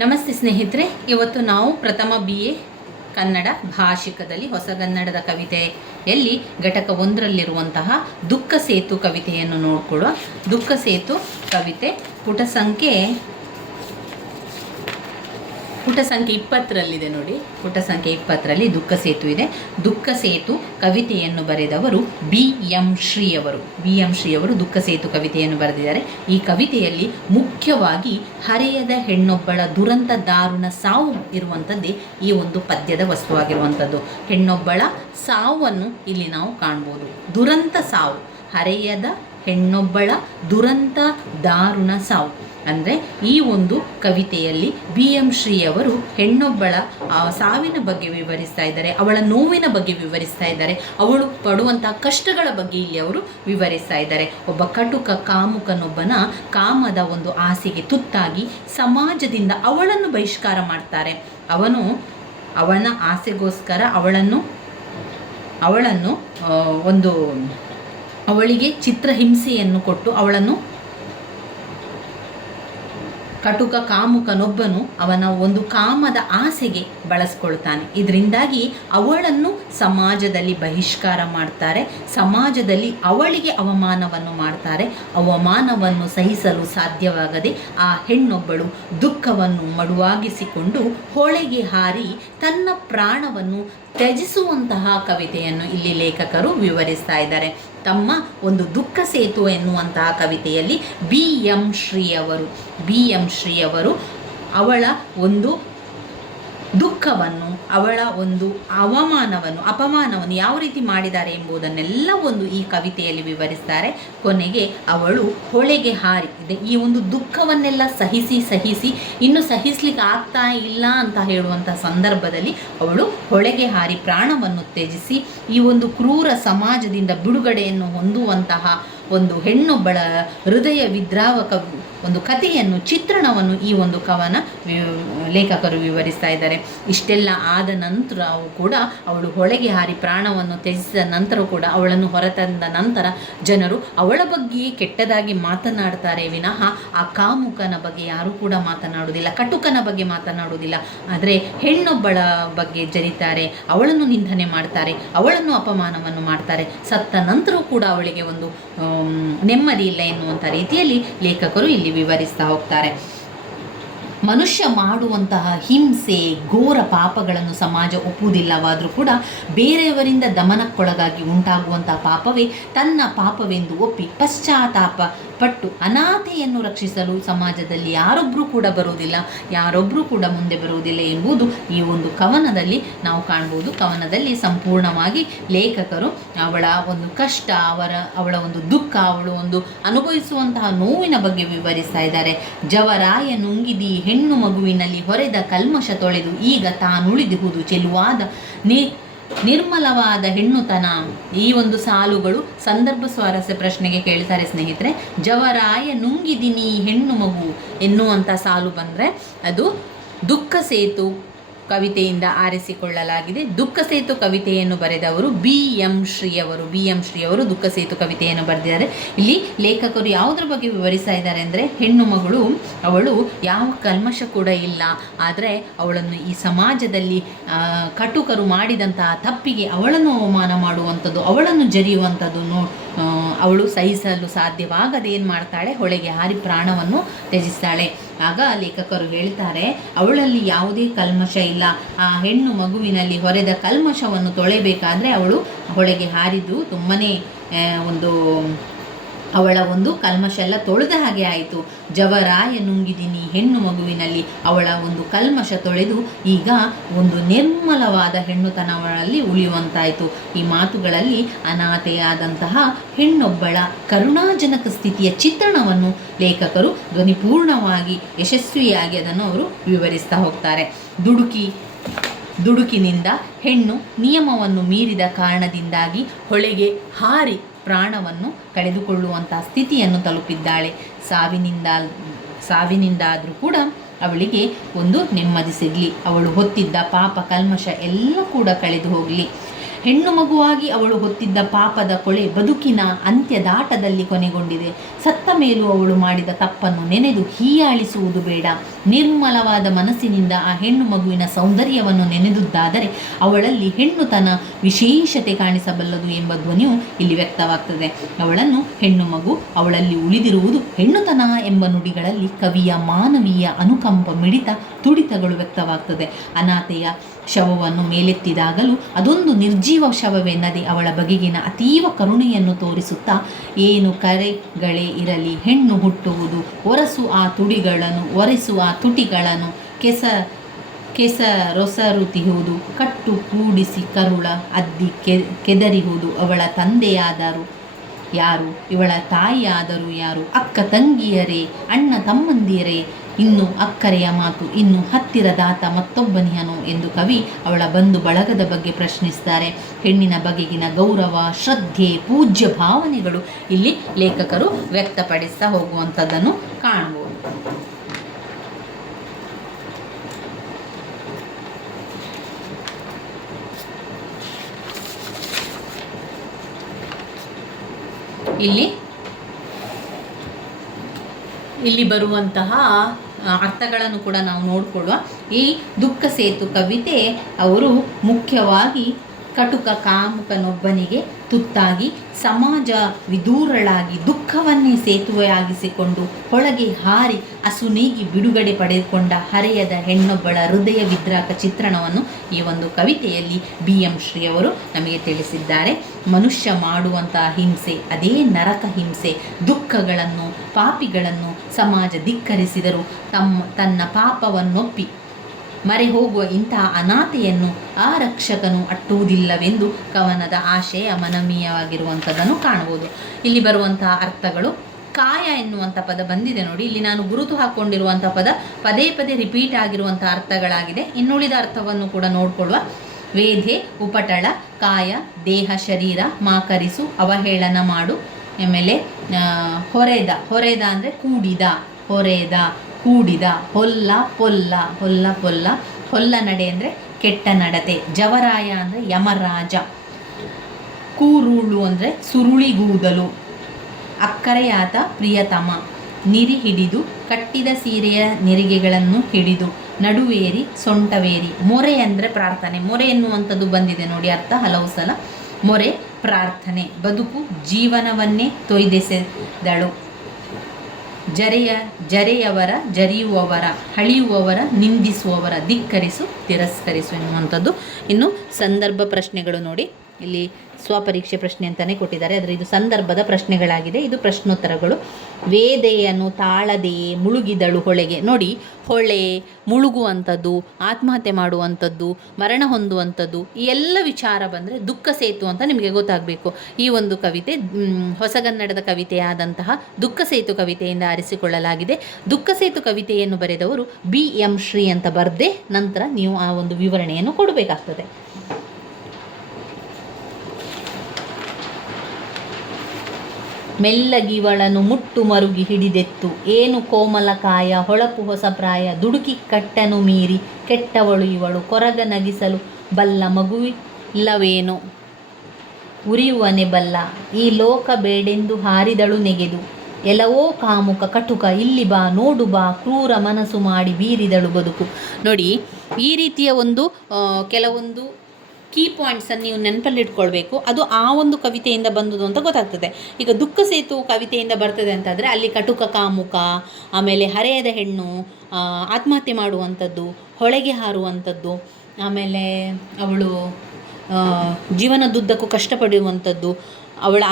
ನಮಸ್ತೆ ಸ್ನೇಹಿತರೆ, ಇವತ್ತು ನಾವು ಪ್ರಥಮ BA ಕನ್ನಡ ಭಾಷಿಕದಲ್ಲಿ ಹೊಸಗನ್ನಡದ ಕವಿತೆಯಲ್ಲಿ ಘಟಕ 1ರಲ್ಲಿರುವಂತಹ ದುಃಖ ಸೇತು ಕವಿತೆಯನ್ನು ನೋಡಿಕೊಳ್ಳುವ. ದುಃಖ ಸೇತು ಕವಿತೆ ಪುಟ ಸಂಖ್ಯೆ 20ರಲ್ಲಿದೆ ನೋಡಿ. ಪುಟ ಸಂಖ್ಯೆ 20ರಲ್ಲಿ ದುಃಖ ಸೇತು ಇದೆ. ದುಃಖ ಸೇತು ಕವಿತೆಯನ್ನು ಬರೆದವರು BM ಶ್ರೀ ಅವರು ದುಃಖ ಸೇತು ಕವಿತೆಯನ್ನು ಬರೆದಿದ್ದಾರೆ. ಈ ಕವಿತೆಯಲ್ಲಿ ಮುಖ್ಯವಾಗಿ ಹರೆಯದ ಹೆಣ್ಣೊಬ್ಬಳ ದುರಂತ ದಾರುಣ ಸಾವು ಇರುವಂಥದ್ದೇ ಈ ಒಂದು ಪದ್ಯದ ವಸ್ತುವಾಗಿರುವಂಥದ್ದು. ಹೆಣ್ಣೊಬ್ಬಳ ಸಾವನ್ನು ಇಲ್ಲಿ ನಾವು ಕಾಣ್ಬೋದು. ದುರಂತ ಸಾವು, ಹರೆಯದ ಹೆಣ್ಣೊಬ್ಬಳ ದುರಂತ ದಾರುಣ ಸಾವು ಅಂದರೆ ಈ ಒಂದು ಕವಿತೆಯಲ್ಲಿ BM ಶ್ರೀ ಅವರು ಹೆಣ್ಣೊಬ್ಬಳ ಸಾವಿನ ಬಗ್ಗೆ ವಿವರಿಸ್ತಾ ಇದ್ದಾರೆ, ಅವಳ ನೋವಿನ ಬಗ್ಗೆ ವಿವರಿಸ್ತಾ ಇದ್ದಾರೆ, ಅವಳು ಪಡುವಂಥ ಕಷ್ಟಗಳ ಬಗ್ಗೆ ಇಲ್ಲಿ ಅವರು ವಿವರಿಸ್ತಾ ಇದ್ದಾರೆ. ಒಬ್ಬ ಕಟುಕ ಕಾಮುಕನೊಬ್ಬನ ಕಾಮದ ಒಂದು ಆಸೆಗೆ ತುತ್ತಾಗಿ ಸಮಾಜದಿಂದ ಅವಳನ್ನು ಬಹಿಷ್ಕಾರ ಮಾಡ್ತಾರೆ. ಅವನ ಆಸೆಗೋಸ್ಕರ ಅವಳನ್ನು ಅವಳಿಗೆ ಚಿತ್ರಹಿಂಸೆಯನ್ನು ಕೊಟ್ಟು ಅವಳನ್ನು ಕಟುಕ ಕಾಮುಕನೊಬ್ಬನು ಅವನ ಒಂದು ಕಾಮದ ಆಸೆಗೆ ಬಳಸ್ಕೊಳ್ತಾನೆ. ಇದರಿಂದಾಗಿ ಅವಳನ್ನು ಸಮಾಜದಲ್ಲಿ ಬಹಿಷ್ಕಾರ ಮಾಡ್ತಾರೆ, ಸಮಾಜದಲ್ಲಿ ಅವಳಿಗೆ ಅವಮಾನವನ್ನು ಮಾಡ್ತಾರೆ. ಅವಮಾನವನ್ನು ಸಹಿಸಲು ಸಾಧ್ಯವಾಗದೆ ಆ ಹೆಣ್ಣೊಬ್ಬಳು ದುಃಖವನ್ನು ಮಡುವಾಗಿಸಿಕೊಂಡು ಹೊಳೆಗೆ ಹಾರಿ ತನ್ನ ಪ್ರಾಣವನ್ನು ತ್ಯಜಿಸುವಂತಹ ಕವಿತೆಯನ್ನು ಇಲ್ಲಿ ಲೇಖಕರು ವಿವರಿಸ್ತಾ ಇದ್ದಾರೆ. ತಮ್ಮ ಒಂದು ದುಃಖ ಸೇತು ಎನ್ನುವಂತಹ ಕವಿತೆಯಲ್ಲಿ BM ಶ್ರೀ ಅವರು ಅವಳ ಒಂದು ದುಃಖವನ್ನು, ಅವಳ ಒಂದು ಅಪಮಾನವನ್ನು ಯಾವ ರೀತಿ ಮಾಡಿದ್ದಾರೆ ಎಂಬುದನ್ನೆಲ್ಲ ಈ ಕವಿತೆಯಲ್ಲಿ ವಿವರಿಸ್ತಾರೆ. ಕೊನೆಗೆ ಅವಳು ಹೊಳೆಗೆ ಹಾರಿ ಈ ಒಂದು ದುಃಖವನ್ನೆಲ್ಲ ಸಹಿಸಿ ಇನ್ನು ಸಹಿಸ್ಲಿಕ್ಕೆ ಆಗ್ತಾ ಇಲ್ಲ ಅಂತ ಹೇಳುವಂಥ ಸಂದರ್ಭದಲ್ಲಿ ಅವಳು ಹೊಳೆಗೆ ಹಾರಿ ಪ್ರಾಣವನ್ನು ತ್ಯಜಿಸಿ ಈ ಒಂದು ಕ್ರೂರ ಸಮಾಜದಿಂದ ಬಿಡುಗಡೆಯನ್ನು ಹೊಂದುವಂತಹ ಒಂದು ಹೆಣ್ಣೊಬ್ಬಳ ಹೃದಯ ವಿದ್ರಾವಕ ಒಂದು ಕಥೆಯನ್ನು, ಚಿತ್ರಣವನ್ನು ಈ ಒಂದು ಕವನ ಲೇಖಕರು ವಿವರಿಸ್ತಾ ಇದ್ದಾರೆ. ಇಷ್ಟೆಲ್ಲ ಆದ ನಂತರವೂ ಕೂಡ ಅವಳು ಹೊಳೆಗೆ ಹಾರಿ ಪ್ರಾಣವನ್ನು ತ್ಯಜಿಸಿದ ನಂತರ ಕೂಡ ಅವಳನ್ನು ಹೊರತಂದ ನಂತರ ಜನರು ಅವಳ ಬಗ್ಗೆಯೇ ಕೆಟ್ಟದಾಗಿ ಮಾತನಾಡ್ತಾರೆ ವಿನಃ ಆ ಕಾಮುಕನ ಬಗ್ಗೆ ಯಾರೂ ಕೂಡ ಮಾತನಾಡುವುದಿಲ್ಲ, ಕಟುಕನ ಬಗ್ಗೆ ಮಾತನಾಡುವುದಿಲ್ಲ. ಆದರೆ ಹೆಣ್ಣೊಬ್ಬಳ ಬಗ್ಗೆ ಜರಿತಾರೆ, ಅವಳನ್ನು ನಿಂದನೆ ಮಾಡ್ತಾರೆ, ಅವಳನ್ನು ಅಪಮಾನವನ್ನು ಮಾಡ್ತಾರೆ. ಸತ್ತ ನಂತರವೂ ಕೂಡ ಅವಳಿಗೆ ಒಂದು ನೆಮ್ಮದಿ ಇಲ್ಲ ಎನ್ನುವಂಥ ರೀತಿಯಲ್ಲಿ ಲೇಖಕರು ಇಲ್ಲಿ ವಿವರಿಸ್ತಾ ಹೋಗ್ತಾರೆ. ಮನುಷ್ಯ ಮಾಡುವಂತಹ ಹಿಂಸೆ, ಘೋರ ಪಾಪಗಳನ್ನು ಸಮಾಜ ಒಪ್ಪುವುದಿಲ್ಲವಾದರೂ ಕೂಡ ಬೇರೆಯವರಿಂದ ದಮನಕ್ಕೊಳಗಾಗಿ ಉಂಟಾಗುವಂತಹ ಪಾಪವೇ ತನ್ನ ಪಾಪವೆಂದು ಒಪ್ಪಿ ಪಶ್ಚಾತ್ತಾಪ ಪಟ್ಟು ಅನಾಥೆಯನ್ನು ರಕ್ಷಿಸಲು ಸಮಾಜದಲ್ಲಿ ಯಾರೊಬ್ಬರೂ ಕೂಡ ಬರುವುದಿಲ್ಲ, ಯಾರೊಬ್ಬರೂ ಕೂಡ ಮುಂದೆ ಬರುವುದಿಲ್ಲ ಎಂಬುದು ಈ ಒಂದು ಕವನದಲ್ಲಿ ನಾವು ಕಾಣ್ಬೋದು. ಕವನದಲ್ಲಿ ಸಂಪೂರ್ಣವಾಗಿ ಲೇಖಕರು ಅವಳ ಒಂದು ಕಷ್ಟ, ಅವಳ ಒಂದು ದುಃಖ, ಅವಳು ಒಂದು ಅನುಭವಿಸುವಂತಹ ನೋವಿನ ಬಗ್ಗೆ ವಿವರಿಸ್ತಾ ಇದ್ದಾರೆ. ಜವರಾಯ ನುಂಗಿದಿ ಹೆಣ್ಣು ಮಗುವಿನಲ್ಲಿ ಹೊರೆದ ಕಲ್ಮಶ ತೊಳೆದು ಈಗ ತಾನುಳಿದಿಹುದು ಚೆಲುವಾದ ನಿರ್ಮಲವಾದ ಹೆಣ್ಣುತನ. ಈ ಒಂದು ಸಾಲುಗಳು ಸಂದರ್ಭ ಸ್ವಾರಸ್ಯ ಪ್ರಶ್ನೆಗೆ ಕೇಳ್ತಾರೆ ಸ್ನೇಹಿತರೆ. ಜವರಾಯ ನುಂಗಿದಿನಿ ಹೆಣ್ಣು ಮಗು ಎನ್ನುವಂಥ ಸಾಲು ಬಂದರೆ ಅದು ದುಃಖ ಸೇತು ಕವಿತೆಯಿಂದ ಆರಿಸಿಕೊಳ್ಳಲಾಗಿದೆ. ದುಃಖ ಸೇತು ಕವಿತೆಯನ್ನು ಬರೆದವರು BM ಶ್ರೀ ಅವರು ದುಃಖ ಸೇತು ಕವಿತೆಯನ್ನು ಬರೆದಿದ್ದಾರೆ. ಇಲ್ಲಿ ಲೇಖಕರು ಯಾವುದ್ರ ಬಗ್ಗೆ ವಿವರಿಸ್ತಾ ಇದ್ದಾರೆ ಅಂದರೆ, ಹೆಣ್ಣು ಮಗಳು ಅವಳು ಯಾವ ಕಲ್ಮಶ ಕೂಡ ಇಲ್ಲ, ಆದರೆ ಅವಳನ್ನು ಈ ಸಮಾಜದಲ್ಲಿ ಕಟುಕರು ಮಾಡಿದಂತಹ ತಪ್ಪಿಗೆ ಅವಳನ್ನು ಅವಮಾನ ಮಾಡುವಂಥದ್ದು, ಅವಳನ್ನು ಜರಿಯುವಂಥದ್ದು ಅವಳು ಸಹಿಸಲು ಸಾಧ್ಯವಾಗದೆ ಏನು ಮಾಡ್ತಾಳೆ, ಹೊಳೆಗೆ ಹಾರಿ ಪ್ರಾಣವನ್ನು ತ್ಯಜಿಸ್ತಾಳೆ. ಆಗ ಲೇಖಕರು ಹೇಳ್ತಾರೆ, ಅವಳಲ್ಲಿ ಯಾವುದೇ ಕಲ್ಮಶ ಇಲ್ಲ, ಆ ಹೆಣ್ಣು ಮಗುವಿನಲ್ಲಿ ಹೊರೆದ ಕಲ್ಮಶವನ್ನು ತೊಳೆಯಬೇಕಾದ್ರೆ ಅವಳು ಹೊಳೆಗೆ ಹಾರಿದ್ದು ತುಂಬನೇ ಅವಳ ಒಂದು ಕಲ್ಮಶ ಎಲ್ಲ ತೊಳೆದ ಹಾಗೆ ಆಯಿತು. ಜವರಾಯ ನುಂಗಿದಿನಿ ಹೆಣ್ಣು ಮಗುವಿನಲ್ಲಿ ಅವಳ ಒಂದು ಕಲ್ಮಶ ತೊಳೆದು ಈಗ ಒಂದು ನಿರ್ಮಲವಾದ ಹೆಣ್ಣುತನವಳಲ್ಲಿ ಉಳಿಯುವಂತಾಯಿತು. ಈ ಮಾತುಗಳಲ್ಲಿ ಅನಾಥೆಯಾದಂತಹ ಹೆಣ್ಣೊಬ್ಬಳ ಕರುಣಾಜನಕ ಸ್ಥಿತಿಯ ಚಿತ್ರಣವನ್ನು ಲೇಖಕರು ಧ್ವನಿಪೂರ್ಣವಾಗಿ ಯಶಸ್ವಿಯಾಗಿ ಅದನ್ನು ಅವರು ವಿವರಿಸ್ತಾ ಹೋಗ್ತಾರೆ. ದುಡುಕಿನಿಂದ ಹೆಣ್ಣು ನಿಯಮವನ್ನು ಮೀರಿದ ಕಾರಣದಿಂದಾಗಿ ಹೊಳೆಗೆ ಹಾರಿ ಪ್ರಾಣವನ್ನು ಕಳೆದುಕೊಳ್ಳುವಂಥ ಸ್ಥಿತಿಯನ್ನು ತಲುಪಿದ್ದಾಳೆ. ಸಾವಿನಿಂದಾದರೂ ಕೂಡ ಅವಳಿಗೆ ಒಂದು ನೆಮ್ಮದಿ ಸಿಗಲಿ, ಅವಳು ಹೊತ್ತಿದ್ದ ಪಾಪ ಕಲ್ಮಶ ಎಲ್ಲ ಕೂಡ ಕಳೆದು ಹೋಗಲಿ. ಹೆಣ್ಣು ಮಗುವಾಗಿ ಅವಳು ಹೊತ್ತಿದ್ದ ಪಾಪದ ಕೊಳೆ ಬದುಕಿನ ಅಂತ್ಯದಾಟದಲ್ಲಿ ಕೊನೆಗೊಂಡಿದೆ. ಸತ್ತ ಮೇಲೂ ಅವಳು ಮಾಡಿದ ತಪ್ಪನ್ನು ನೆನೆದು ಹೀಯಾಳಿಸುವುದು ಬೇಡ. ನಿರ್ಮಲವಾದ ಮನಸ್ಸಿನಿಂದ ಆ ಹೆಣ್ಣು ಮಗುವಿನ ಸೌಂದರ್ಯವನ್ನು ನೆನೆದುದಾದರೆ ಅವಳಲ್ಲಿ ಹೆಣ್ಣುತನ ವಿಶೇಷತೆ ಕಾಣಿಸಬಲ್ಲದು ಎಂಬ ಧ್ವನಿಯು ಇಲ್ಲಿ ವ್ಯಕ್ತವಾಗ್ತದೆ. ಅವಳನ್ನು ಹೆಣ್ಣು ಮಗು, ಅವಳಲ್ಲಿ ಉಳಿದಿರುವುದು ಹೆಣ್ಣುತನ ಎಂಬ ನುಡಿಗಳಲ್ಲಿ ಕವಿಯ ಮಾನವೀಯ ಅನುಕಂಪ ಮಿಡಿತ ತುಡಿತಗಳು ವ್ಯಕ್ತವಾಗ್ತದೆ. ಅನಾಥೆಯ ಶವವನ್ನು ಮೇಲೆತ್ತಿದಾಗಲೂ ಅದೊಂದು ನಿರ್ಜೀವ ಶವವೆನ್ನದೆ ಅವಳ ಬಗೆಗಿನ ಅತೀವ ಕರುಣೆಯನ್ನು ತೋರಿಸುತ್ತಾ, ಏನು ಕರೆಗಳೇ ಇರಲಿ ಹೆಣ್ಣು ಹುಟ್ಟುವುದು, ಒರೆಸು ಆ ತುಟಿಗಳನ್ನು ಕೆಸರೊಸರುತಿಹುದು, ಕಟ್ಟು ಕೂಡಿಸಿ ಕರುಳ ಅದ್ದಿ ಕೆದರಿಹುದು. ಅವಳ ತಂದೆಯಾದರೂ ಯಾರು, ಇವಳ ತಾಯಿಯಾದರೂ ಯಾರು, ಅಕ್ಕ ತಂಗಿಯರೇ, ಅಣ್ಣ ತಮ್ಮಂದಿರೇ, ಇನ್ನು ಅಕ್ಕರೆಯ ಮಾತು, ಇನ್ನು ಹತ್ತಿರದಾತ ಮತ್ತೊಬ್ಬನಿಯನು ಎಂದು ಕವಿ ಅವಳ ಬಂಧು ಬಳಗದ ಬಗ್ಗೆ ಪ್ರಶ್ನಿಸ್ತಾರೆ. ಹೆಣ್ಣಿನ ಬಗೆಗಿನ ಗೌರವ, ಶ್ರದ್ಧೆ, ಪೂಜ್ಯ ಭಾವನೆಗಳು ಇಲ್ಲಿ ಲೇಖಕರು ವ್ಯಕ್ತಪಡಿಸ್ತಾ ಹೋಗುವಂಥದ್ದನ್ನು ಕಾಣಬಹುದು. ಇಲ್ಲಿ ಬರುವಂತಹ ಅರ್ಥಗಳನ್ನು ಕೂಡ ನಾವು ನೋಡಿಕೊಳ್ಳುವ. ಈ ದುಃಖ ಸೇತು ಕವಿತೆ ಅವರು ಮುಖ್ಯವಾಗಿ ಕಟುಕ ಕಾಮುಕನೊಬ್ಬನಿಗೆ ತುತ್ತಾಗಿ ಸಮಾಜ ವಿದೂರಳಾಗಿ ದುಃಖವನ್ನೇ ಸೇತುವೆಯಾಗಿಸಿಕೊಂಡು ಒಳಗೆ ಹಾರಿ ಅಸುನೀಗಿ ಬಿಡುಗಡೆ ಪಡೆದುಕೊಂಡ ಹರೆಯದ ಹೆಣ್ಣೊಬ್ಬಳ ಹೃದಯ ವಿದ್ರಾಕ ಚಿತ್ರಣವನ್ನು ಈ ಒಂದು ಕವಿತೆಯಲ್ಲಿ BM ಶ್ರೀ ಅವರು ನಮಗೆ ತಿಳಿಸಿದ್ದಾರೆ. ಮನುಷ್ಯ ಮಾಡುವಂತಹ ಹಿಂಸೆ ಅದೇ ನರಕ ಹಿಂಸೆ. ದುಃಖಗಳನ್ನು, ಪಾಪಿಗಳನ್ನು ಸಮಾಜ ಧಿಕ್ಕರಿಸಿದರೂ ತನ್ನ ಪಾಪವನ್ನೊಪ್ಪಿ ಮರೆ ಹೋಗುವ ಇಂತಹ ಅನಾಥೆಯನ್ನು ಆ ರಕ್ಷಕನು ಅಟ್ಟುವುದಿಲ್ಲವೆಂದು ಕವನದ ಆಶಯ ಮನಮೀಯವಾಗಿರುವಂಥದ್ದನ್ನು ಕಾಣಬಹುದು. ಇಲ್ಲಿ ಬರುವಂತಹ ಅರ್ಥಗಳು, ಕಾಯ ಎನ್ನುವಂಥ ಪದ ಬಂದಿದೆ ನೋಡಿ. ಇಲ್ಲಿ ನಾನು ಗುರುತು ಹಾಕ್ಕೊಂಡಿರುವಂಥ ಪದ ಪದೇ ಪದೇ ರಿಪೀಟ್ ಆಗಿರುವಂಥ ಅರ್ಥಗಳಾಗಿದೆ. ಇನ್ನುಳಿದ ಅರ್ಥವನ್ನು ಕೂಡ ನೋಡಿಕೊಳ್ಳುವ. ವೇಧೆ, ಉಪಟಳ, ಕಾಯ, ದೇಹ, ಶರೀರ, ಮಾಕರಿಸು, ಅವಹೇಳನ ಮಾಡು. ಆಮೇಲೆ ಹೊರೆದ ಅಂದರೆ ಕೂಡಿದ, ಹೊರೆದ, ಕೂಡಿದ. ಹೊಲ್ಲ ಪೊಲ್ಲ, ಹೊಲ್ಲ ನಡೆ ಅಂದರೆ ಕೆಟ್ಟ ನಡತೆ. ಜವರಾಯ ಅಂದರೆ ಯಮರಾಜ. ಕೂರುಳು ಅಂದರೆ ಸುರುಳಿಗೂದಲು. ಅಕ್ಕರೆಯಾತ ಪ್ರಿಯತಮ. ನಿರಿ ಹಿಡಿದು, ಕಟ್ಟಿದ ಸೀರೆಯ ನೆರಿಗೆಗಳನ್ನು ಹಿಡಿದು. ನಡುವೇರಿ, ಸೊಂಟವೇರಿ. ಮೊರೆ ಅಂದರೆ ಪ್ರಾರ್ಥನೆ. ಮೊರೆ ಎನ್ನುವಂಥದ್ದು ಬಂದಿದೆ ನೋಡಿ ಅರ್ಥ ಹಲವು ಸಲ. ಮೊರೆ ಪ್ರಾರ್ಥನೆ. ಬದುಕು ಜೀವನವನ್ನೇ ತೊಯ್ದೆಸೆದಳು. ಜರಿಯುವವರ, ಹಳಿಯುವವರ, ನಿಂದಿಸುವವರ, ಧಿಕ್ಕರಿಸು, ತಿರಸ್ಕರಿಸು ಎನ್ನುವಂಥದ್ದು. ಇನ್ನು ಸಂದರ್ಭ ಪ್ರಶ್ನೆಗಳು ನೋಡಿ. ಇಲ್ಲಿ ಸ್ವಪರೀಕ್ಷೆ ಪ್ರಶ್ನೆ ಅಂತಲೇ ಕೊಟ್ಟಿದ್ದಾರೆ, ಆದರೆ ಇದು ಸಂದರ್ಭದ ಪ್ರಶ್ನೆಗಳಾಗಿದೆ. ಇದು ಪ್ರಶ್ನೋತ್ತರಗಳು. ವೇದೆಯನ್ನು ತಾಳದೆಯೇ ಮುಳುಗಿದಳು ಹೊಳೆಗೆ. ನೋಡಿ, ಹೊಳೆ, ಮುಳುಗುವಂಥದ್ದು, ಆತ್ಮಹತ್ಯೆ ಮಾಡುವಂಥದ್ದು, ಮರಣ ಹೊಂದುವಂಥದ್ದು, ಈ ಎಲ್ಲ ವಿಚಾರ ಬಂದರೆ ದುಃಖ ಸೇತು ಅಂತ ನಿಮಗೆ ಗೊತ್ತಾಗಬೇಕು. ಈ ಒಂದು ಕವಿತೆ ಹೊಸಗನ್ನಡದ ಕವಿತೆಯಾದಂತಹ ದುಃಖ ಸೇತು ಕವಿತೆಯಿಂದ ಆರಿಸಿಕೊಳ್ಳಲಾಗಿದೆ. ದುಃಖ ಸೇತು ಕವಿತೆಯನ್ನು ಬರೆದವರು BM ಶ್ರೀ ಅಂತ ಬರೆದೇ ನಂತರ ನೀವು ಆ ಒಂದು ವಿವರಣೆಯನ್ನು ಕೊಡಬೇಕಾಗ್ತದೆ. ಮೆಲ್ಲಗಿವಳನು ಮುಟ್ಟು ಮರುಗಿ ಹಿಡಿದೆತ್ತು. ಏನು ಕೋಮಲಕಾಯ, ಹೊಳಪು ಹೊಸ ಪ್ರಾಯ. ದುಡುಕಿ ಕಟ್ಟನು ಮೀರಿ ಕೆಟ್ಟವಳು ಇವಳು. ಕೊರಗ ನಗಿಸಲು ಬಲ್ಲ ಮಗುವಿಲ್ಲವೇನೋ, ಉರಿಯುವನೆ ಬಲ್ಲ. ಈ ಲೋಕ ಬೇಡೆಂದು ಹಾರಿದಳು ನೆಗೆದು. ಎಲ್ಲವೋ ಕಾಮುಕ ಕಟುಕ, ಇಲ್ಲಿ ಬಾ ನೋಡು ಬಾ, ಕ್ರೂರ ಮನಸ್ಸು ಮಾಡಿ ಬೀರಿದಳು ಬದುಕು. ನೋಡಿ, ಈ ರೀತಿಯ ಒಂದು ಕೆಲವೊಂದು ಕೀ ಪಾಯಿಂಟ್ಸನ್ನು ನೀವು ನೆನಪಲ್ಲಿಟ್ಕೊಳ್ಬೇಕು. ಅದು ಆ ಒಂದು ಕವಿತೆಯಿಂದ ಬಂದದ್ದು ಅಂತ ಗೊತ್ತಾಗ್ತದೆ. ಈಗ ದುಃಖ ಸೇತು ಕವಿತೆಯಿಂದ ಬರ್ತದೆ ಅಂತಂದರೆ ಅಲ್ಲಿ ಕಟುಕ ಕಾಮುಕ, ಆಮೇಲೆ ಹರೆಯದ ಹೆಣ್ಣು, ಆತ್ಮಹತ್ಯೆ ಮಾಡುವಂಥದ್ದು, ಹೊಳೆಗೆ ಹಾರುವಂಥದ್ದು, ಆಮೇಲೆ ಅವಳು ಜೀವನದುದ್ದಕ್ಕೂ ಕಷ್ಟಪಡುವಂಥದ್ದು, ಅವಳ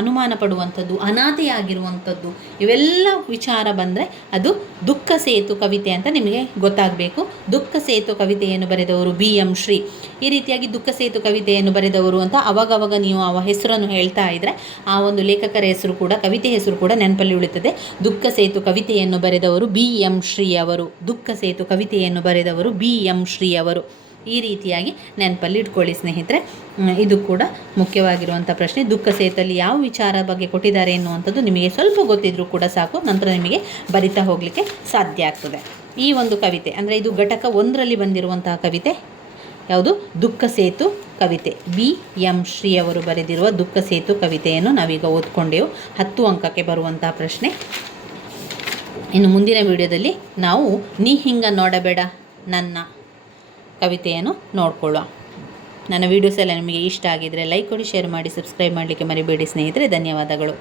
ಅನುಮಾನ ಪಡುವಂಥದ್ದು, ಅನಾಥೆಯಾಗಿರುವಂಥದ್ದು, ಇವೆಲ್ಲ ವಿಚಾರ ಬಂದರೆ ಅದು ದುಃಖ ಸೇತು ಕವಿತೆ ಅಂತ ನಿಮಗೆ ಗೊತ್ತಾಗಬೇಕು. ದುಃಖ ಸೇತು ಕವಿತೆಯನ್ನು ಬರೆದವರು BM ಶ್ರೀ. ಈ ರೀತಿಯಾಗಿ ದುಃಖ ಸೇತು ಕವಿತೆಯನ್ನು ಬರೆದವರು ಅಂತ ಅವಾಗವಾಗ ನೀವು ಅವ ಹೆಸರನ್ನು ಹೇಳ್ತಾ ಇದ್ದರೆ ಆ ಒಂದು ಲೇಖಕರ ಹೆಸರು ಕೂಡ, ಕವಿತೆ ಹೆಸರು ಕೂಡ ನೆನಪಲ್ಲಿ ಉಳಿತದೆ. ದುಃಖ ಸೇತು ಕವಿತೆಯನ್ನು ಬರೆದವರು BM ಶ್ರೀ ಅವರು. ದುಃಖ ಸೇತು ಕವಿತೆಯನ್ನು ಬರೆದವರು BM ಶ್ರೀ ಅವರು. ಈ ರೀತಿಯಾಗಿ ನೆನಪಲ್ಲಿ ಇಟ್ಕೊಳ್ಳಿ ಸ್ನೇಹಿತರೆ. ಇದು ಕೂಡ ಮುಖ್ಯವಾಗಿರುವಂಥ ಪ್ರಶ್ನೆ. ದುಃಖ ಸೇತಲ್ಲಿ ಯಾವ ವಿಚಾರ ಬಗ್ಗೆ ಕೊಟ್ಟಿದ್ದಾರೆ ಎನ್ನುವಂಥದ್ದು ನಿಮಗೆ ಸ್ವಲ್ಪ ಗೊತ್ತಿದ್ರೂ ಕೂಡ ಸಾಕು, ನಂತರ ನಿಮಗೆ ಬರಿತಾ ಹೋಗಲಿಕ್ಕೆ ಸಾಧ್ಯ ಆಗ್ತದೆ. ಈ ಒಂದು ಕವಿತೆ ಅಂದರೆ ಇದು ಘಟಕ 1ರಲ್ಲಿ ಬಂದಿರುವಂತಹ ಕವಿತೆ. ಯಾವುದು ದುಃಖ ಸೇತು ಕವಿತೆ. BM ಶ್ರೀ ಅವರು ಬರೆದಿರುವ ದುಃಖ ಸೇತು ಕವಿತೆಯನ್ನು ನಾವೀಗ ಓದ್ಕೊಂಡೆವು. 10 ಅಂಕಕ್ಕೆ ಬರುವಂತಹ ಪ್ರಶ್ನೆ. ಇನ್ನು ಮುಂದಿನ ವಿಡಿಯೋದಲ್ಲಿ ನಾವು ನೀ ಹಿಂಗ ನೋಡಬೇಡ ನನ್ನ ಕವಿತೆಯನ್ನು ನೋಡ್ಕೊಳ್ಳುವ. ನನ್ನ ವೀಡಿಯೋಸ್ ಎಲ್ಲ ನಿಮಗೆ ಇಷ್ಟ ಆಗಿದ್ದರೆ ಲೈಕ್ ಕೊಡಿ, ಶೇರ್ ಮಾಡಿ, ಸಬ್ಸ್ಕ್ರೈಬ್ ಮಾಡಲಿಕ್ಕೆ ಮರಿಬೇಡಿ ಸ್ನೇಹಿತರೆ. ಧನ್ಯವಾದಗಳು.